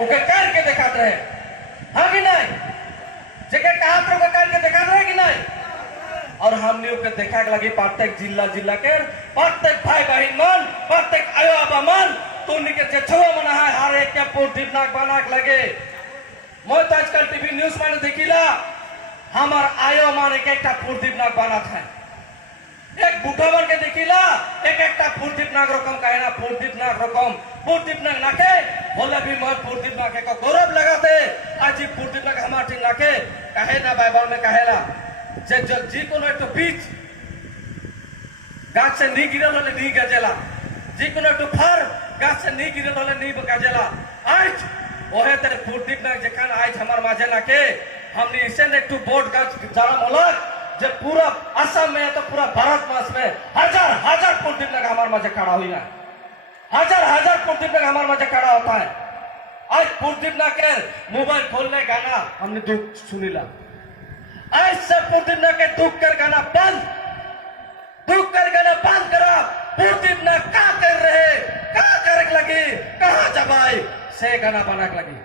Okay करके दिखाते रहे, हाँ कि नहीं? जगह कहा पर ओके करके दिखाते रहे कि नहीं? और हमने ओके देखा लगी प्रत्येक जिला के प्रत्येक भाई बहन मन प्रत्येक आयो आबा मन तो निके जे छवा मना है हर एक के पोर्टिव नाक बनाक लगे। मैं तो आजकल टीवी न्यूज में देखिला हमार आयो मान एक एक पोर्टिव नाक बनात है। एक बुढ़ा मन के देखिला एक एक पोर्टिव नाक रकम कहे ना पोर्टिव नाक रकम पोर्टिव नाक नाके बोले भी मैं पोर्टिव नाक का गौरव लगाते आज पोर्टिव नाक हमार ठीक नाके कहे ना बाइबल में कहेला जे जी कोनो एक बीज गाछ से नी गिरल होले नी गजेला जी कोनो एक फर गाछ से नी गिरल होले नी गजेला आज ओहे तेरे पोर्टिव नाक जखान आज हमार माजे नाके हमने इसे ने एक बोर्ड गाछ जारा मोलक जे पूरा असम में तो पूरा भारत मास में हजार हजार पोर्टिव नाक हमार माजे खड़ा हुई है, हजार हजार पोर्टिव नाक हमार माजे खड़ा होता है। आज पोर्टिव नाक के मोबाइल खोलने गाना हमने दुख सुनीला आज से पोर्टिव नाक के दुख कर गाना बंद दुख कर गाना बंद करा। पोर्टिव नाक क्या कर रहे क्या करे लगी कहाँ जबाई से गाना बना लगी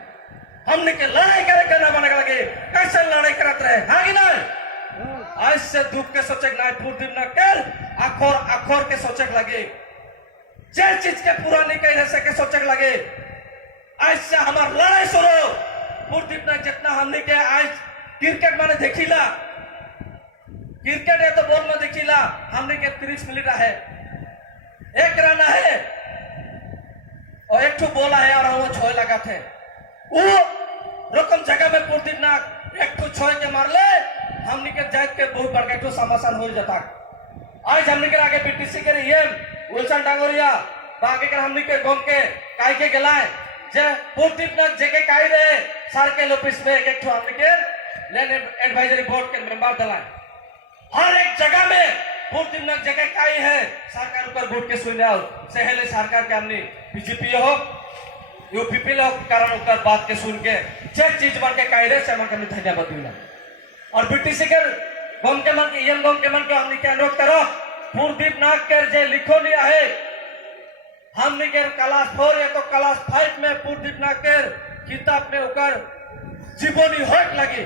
हमने के लड़ाई करे गाना बना लगे कैसे लड़ाई करते रहे, हाँ कि नहीं? आज से दुख के सोचे ना पोर्टिव नाक कर अखोर अखोर के सोचे लगे जे चीज के पूरा नहीं कह सके सोचे लगे। आज से हमार लड़ाई शुरू पोर्टिव नाक जितना हमने के आज क्रिकेट माने देखिला क्रिकेट है तो बॉल में देखिला हमने के 30 मिनट है एक रन है और एक ठो बोला है और वो 6 लगा थे वो रकम जगह में पोर्टिव नाक एक ठो 6 के मार ले हमने के जात के बहुत बड़का ठो समासान हो जाता। आज हमने के आगे पीटीसी के एम विल्सन डांगोरिया बाकी के हमने के गम के काई के गलाए जे पोर्टिव नाक जगह काई रहे सर्कल ऑफिस में एक ठो हमने के लैंड एडवाइजरी बोर्ड के मेंबर दलाए हर एक जगह में पोर्टिव नाक जगह काई है सरकार ऊपर बोर्ड के सुन आओ सहले सरकार के हमने बीजेपी हो यूपीपी लोग कारण ऊपर बात के सुन के जे चीज बन के काई रहे से मन के धन्यवाद दिला और बीटीसी के गम के मन के एम गम के मन के हमने के अनुरोध करो पोर्टिव नाक के जे लिखो लिया है हमने के क्लास 4 या तो क्लास 5 में पोर्टिव नाक के किताब में उकर जीवनी होट लगी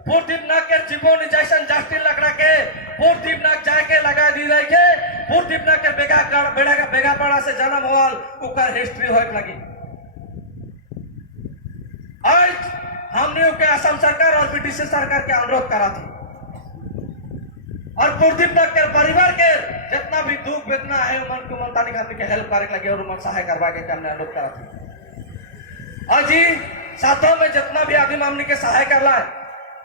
पोर्टिव नाक के जीवनी जैसन जास्ती लकड़ा के पोर्टिव नाक जाके लगा दी रही के पोर्टिव नाक के बेगा पड़ा से जन्म हुआ उकर हिस्ट्री होट लगी। आज हमने के असम सरकार और बीटीसी सरकार के अनुरोध करा थी और पोर्टिव नाक के परिवार के जितना भी दुख वेदना है मन को मन तालिक हमने के हेल्प करे लगे और मन सहाय करवा के हमने अनुरोध करा थी। आज ही साथों में जितना भी आदमी हमने के सहाय कर रहा है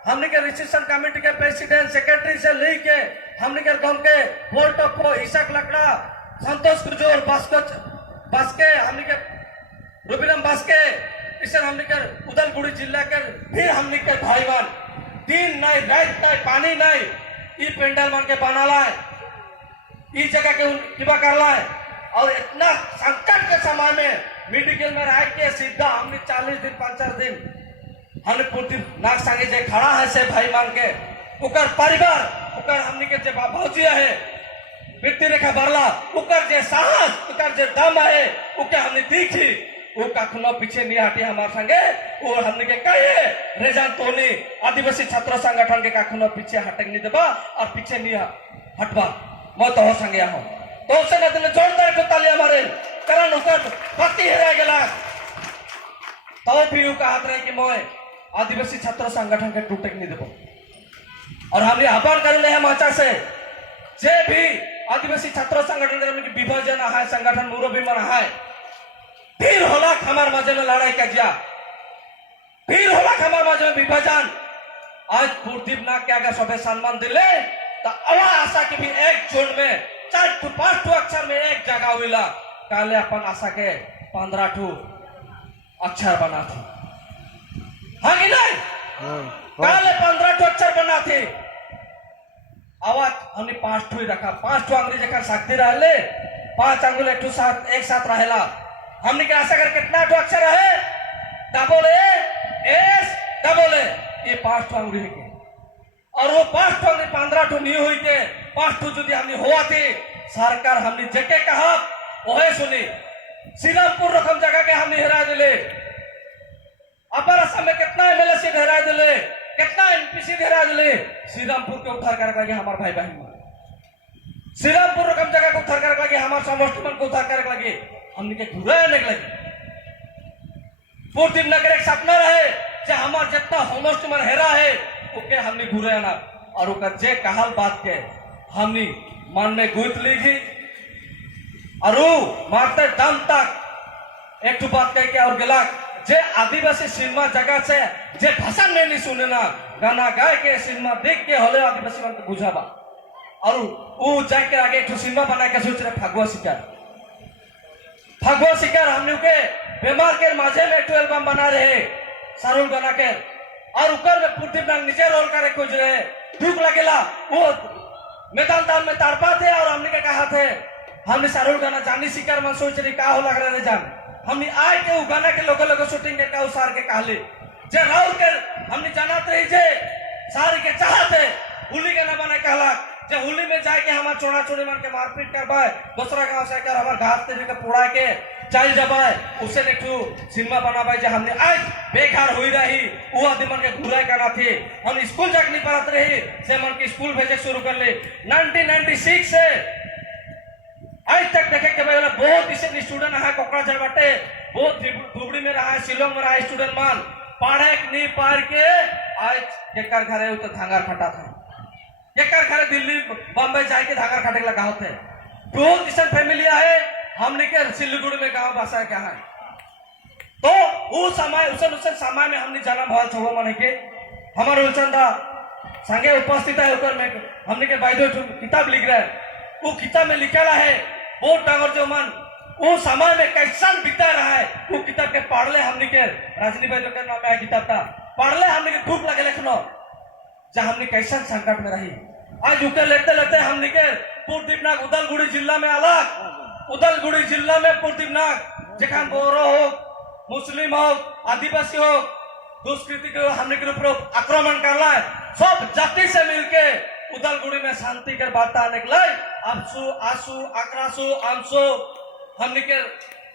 हमने के रिसेप्शन कमेटी के प्रेसिडेंट सेक्रेटरी से लेके हमने के गांव के बोर्ड ऑफ ईशक लकड़ा संतोष कुजोर बास्के हमने के रूबीराम बास्के इसे हमने के उदलगुड़ी जिला के फिर हमने के भाईवान दिन नहीं रात नहीं पानी नहीं ई पेंडल मान के बना लाए ई जगह के किबा कर लाए और इतना संकट के समय में मेडिकल में रह के सीधा हमने 40 दिन 50 दिन हमने पोर्टिव नाक संगे जे खड़ा है से भाई मान के उकर परिवार उकर हमने के जे भौजिया है वृत्ति रेखा बरला उकर जे साहस उकर जे दम है उके हमने देखी वो कखनो पीछे नहीं हटी हमारे संगे वो हमने के कहे रेजान तोनी आदिवासी छात्र संगठन के कखनो पीछे हटक नहीं देबा और पीछे नहीं हटवा मैं तो हो संगे हो तो उसे न दिले जोरदार को ताली हमारे कारण उकर पति हेरा गेला तो भी यू कहा रहे कि मैं आदिवासी छात्र संगठन के टूटक नहीं देबो और हमने आह्वान कर ले माचा से जे भी आदिवासी छात्र संगठन के विभाजन है संगठन मुरबी मन है फिर होला हमार मजे में लड़ाई कजिया फिर होला हमार मजे में विभाजन आज पोर्टिव नाक के अगर सबे सम्मान दिले तो अवा आशा की भी एक जोड़ में 4 to 5 अक्षर में एक जगह हुईला काले अपन आशा के 15 अक्षर बना थी, हाँ कि नहीं? काले 15 अक्षर बना थे आवाज हमने 5 ही रखा 5 अंग्रेजी का शक्ति रहले 5 अंगुल एक साथ रहेला हमने क्या आशा कर कितना अक्षर है डबल एस डबल ए ये 5 अंग्रेजी के और वो 5 अंग्रेजी 15 नहीं हुई के 5 जो हमने हुआ थी सरकार हमने जके कहा वह सुनी श्रीरामपुर रकम जगह के हमने हिरा दिले दिले, कितना एनपीसी धेरा दिले, श्रीरामपुर के उद्धार करके लगे हमारे भाई बहन, श्रीरामपुर रकम जगह को उद्धार करके लगे, हमारे समष्टि मन को उद्धार करके लगे, हमने के घुराए निकले। पूर्तिम नगर एक सपना रहे, जे हमार जितना समष्टि मन हेरा है, ओके हमने घुराए ना, और ओकर जे कहल बात के हमने मन में गुथ लीगी, और मारते दम तक एक बात कह के और गला जे आदिवासी सिनेमा जगह से जे भाषण नहीं सुने ना, गाना गाय के सिनेमा देख के होले आदिवासी मन को बुझावा, और वो जाके आगे एक सिनेमा बना के सोच रहे फगुआ शिकार हमने के बीमार के माझे में 12 एल्बम बना रहे सारुल बना के, और ऊपर में पूर्ति नाग नीचे रोल करे खोज रहे, दुख लगेला वो मैदान दान में तड़पा थे, और हमने के कहा थे हमने सारुल गाना जानी शिकार मन सोच रही का हो लग रहे जान, हमने आए के वो गाना के लोगों शूटिंग के का उसार के कहले जे राउल के हमने जानत रही जे सारी के चाहते होली गाना बना कहला, जे होली में जाए के हमार चोड़ा चोड़ी मन के मारपीट करवाए, दूसरा गांव से कर हमार घास तेरे के पोड़ा के चल जबाए, उसे एक सिनेमा बनाबाई जे हमने आज बेकार हुई रही, वो आदमी मन के घुराए करना थी, हम स्कूल जाके नहीं पढ़ाते रही, से मन के स्कूल भेजे शुरू कर ले। 1996 से आज तक देखे के भाई बहुत इसे स्टूडेंट है कोकड़ा झड़ बाटे, बहुत धुबड़ी में रहा है, शिलोंग में रहा है स्टूडेंट मान, पढ़े नहीं पार के आज केकर घरे तो धांगर खटा था, केकर घरे दिल्ली बॉम्बे जाके धांगर खटे लगा होते, बहुत इसे फैमिली है हमने के सिलीगुड़ी में गांव बसा क्या है, तो वो समय उस समय में हमने जाना बहुत छो मन के हमारे उलचंदा संगे उपस्थित है ऊपर में हमने के बाइदो किताब लिख रहा है, वो किताब में लिखा है बहुत डांगर जो मन वो समय में कैसा बीता रहा है, वो किताब के पढ़ ले हमने के राजनी भाई लोग नाम है किताब का पढ़ ले, हमने के धूप लगे लिखनो जहाँ हमने कैसा संकट में रही, आज उके लेते लेते हमने के पूर्तिनाग उदलगुड़ी जिला में अलग, उदलगुड़ी जिला में पूर्तिनाग जखान बोरो हो मुस्लिम हो आदिवासी हो दुष्कृति के हमने के ऊपर आक्रमण कर रहा है, सब जाति से मिलके उदलगुड़ी में शांति के वार्ता निकले, आंसू आंसू आक्रासू आंसू हमने के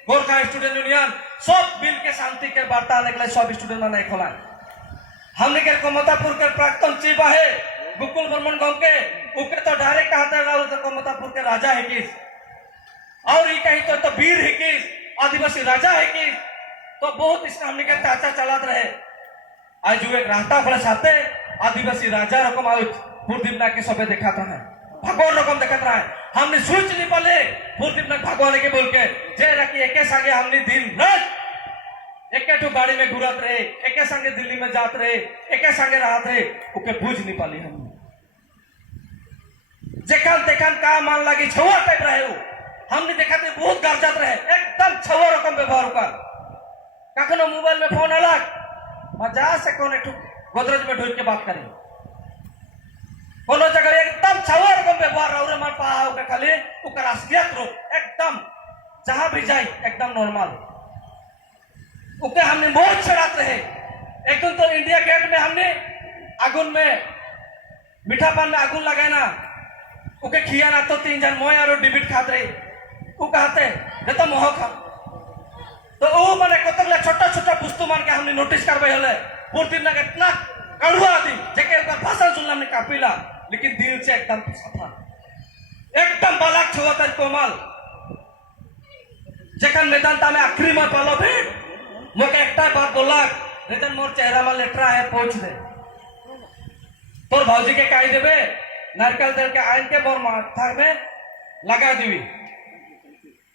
गोरखा स्टूडेंट यूनियन सब मिल के शांति के वार्ता निकले, सब स्टूडेंट ने नहीं खोला, हमने के कोमतापुर के प्राक्तन चीफ है गुकुल बर्मन गांव के उके तो डायरेक्ट कहते हैं तो कोमतापुर के राजा है किस, और ये कही तो वीर है किस, आदिवासी राजा है किस, तो बहुत इसने हमने के चाचा चलाते रहे, आज जो एक रास्ता बड़े साथे आदिवासी राजा रकम आज पूर्तिनाग के सबे दिखाता है, भगवान रकम दिखाता है, हमने सोच नहीं पाले पूर्तिनाग भगवान के बोल के जे रखी एक संगे हमने दिन रात एक गाड़ी में घूरत रहे, एक संगे दिल्ली में जात रहे, एक संगे रहते रहे, उके बुझ नहीं पाली हमने, जेखन तेखन का मान लगी छुआ टाइप रहे हो, हमने देखा थे बहुत गरजत रहे, एकदम छुआ रकम व्यवहार कर, कखनो मोबाइल में फोन अलग मजा से कौन एक गोदरेज में ढूंढ के बात करें, कोनो जगह एकदम छुआ रकम व्यवहार और मार पाओ के खाली उकर असलियत रूप एकदम जहां भी जाए एकदम नॉर्मल, उके हमने बहुत छड़ाते रहे, एक दिन तो इंडिया गेट में हमने आगुन में मीठा पान में आगुन लगाए ना, उके खिया ना तो 3 जन मोय और डिबिट खाते रहे, वो कहते जे तो मोह खा, तो वो मैंने कोतरले छोटा छोटा पुस्तु मान के हमने नोटिस करवाई हले, पूर्तिनाग इतना कड़वा आदमी जेके ओकर भाषण सुनला हमने कापिला, लेकिन दिल से एकदम सफा, एकदम बालक छुआ कोमल, जेखन मैदान में आखिरी में पालो भेड़ मोके एक बात बोला रिटर्न मोर चेहरा में लेटरा है पहुंच दे, तोर भौजी के काई देवे नारकल तेल के आयन के मोर माथा में लगा दीवी,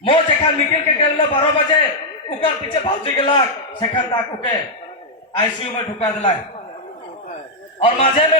मोर जेखन निकल के गेल 12 बजे उकर पीछे भौजी के लाग सेकंड तक उके आईसीयू में ढुका दिला, और माजे में